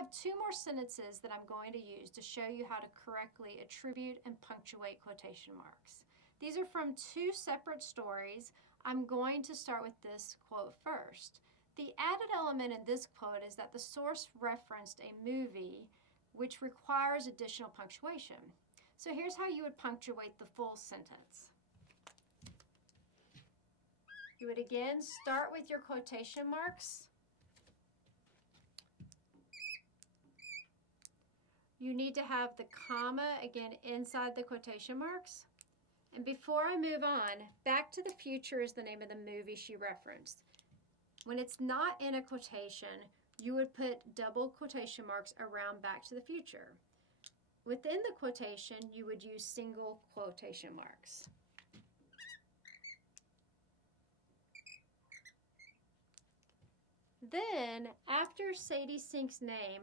have two more sentences that I'm going to use to show you how to correctly attribute and punctuate quotation marks. These are from two separate stories. I'm going to start with this quote first. The added element in this quote is that the source referenced a movie which requires additional punctuation. So here's how you would punctuate the full sentence. You would again start with your quotation marks. You need to have the comma again inside the quotation marks. And before I move on, Back to the Future is the name of the movie she referenced. When it's not in a quotation, you would put double quotation marks around Back to the Future. Within the quotation, you would use single quotation marks. Then, after Sadie Sink's name,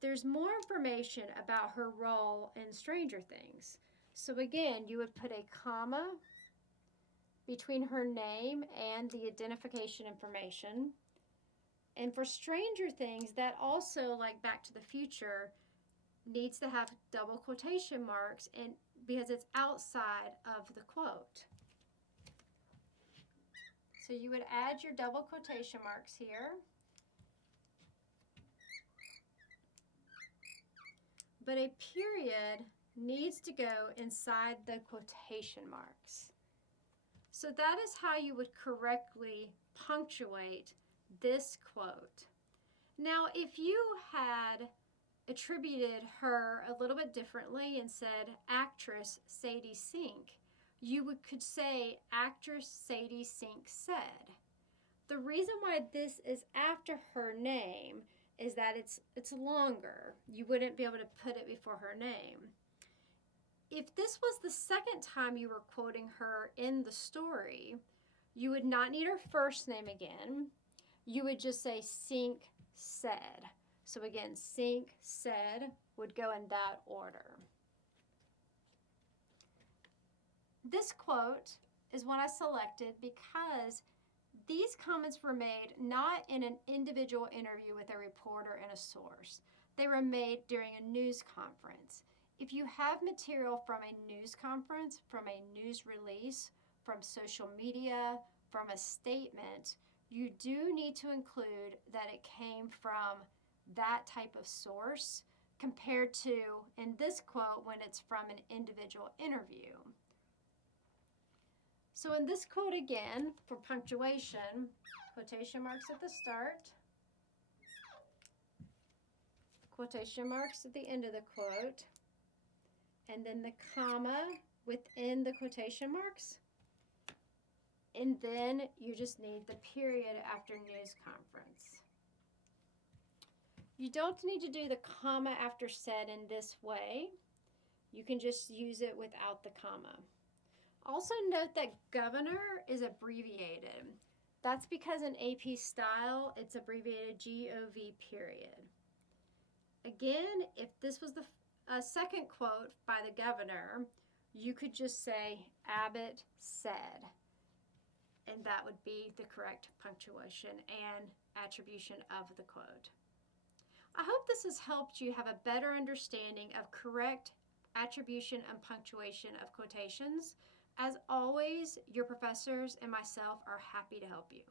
there's more information about her role in Stranger Things. So again, you would put a comma between her name and the identification information. And for Stranger Things, that also, like Back to the Future, needs to have double quotation marks because it's outside of the quote. So you would add your double quotation marks here. But a period needs to go inside the quotation marks. So that is how you would correctly punctuate this quote. Now, if you had attributed her a little bit differently and said actress Sadie Sink, you could say actress Sadie Sink said. The reason why this is after her name is that it's longer. You wouldn't be able to put it before her name. If this was the second time you were quoting her in the story, you would not need her first name again. You would just say Sink said. So again, Sink said would go in that order. This quote is one I selected because these comments were made not in an individual interview with a reporter and a source. They were made during a news conference. If you have material from a news conference, from a news release, from social media, from a statement, you do need to include that it came from that type of source compared to, in this quote, when it's from an individual interview. So in this quote again, for punctuation, quotation marks at the start, quotation marks at the end of the quote, and then the comma within the quotation marks, and then you just need the period after news conference. You don't need to do the comma after said in this way. You can just use it without the comma. Also note that governor is abbreviated. That's because in AP style, it's abbreviated GOV period. Again, if this was the second quote by the governor, you could just say Abbott said, and that would be the correct punctuation and attribution of the quote. I hope this has helped you have a better understanding of correct attribution and punctuation of quotations. As always, your professors and myself are happy to help you.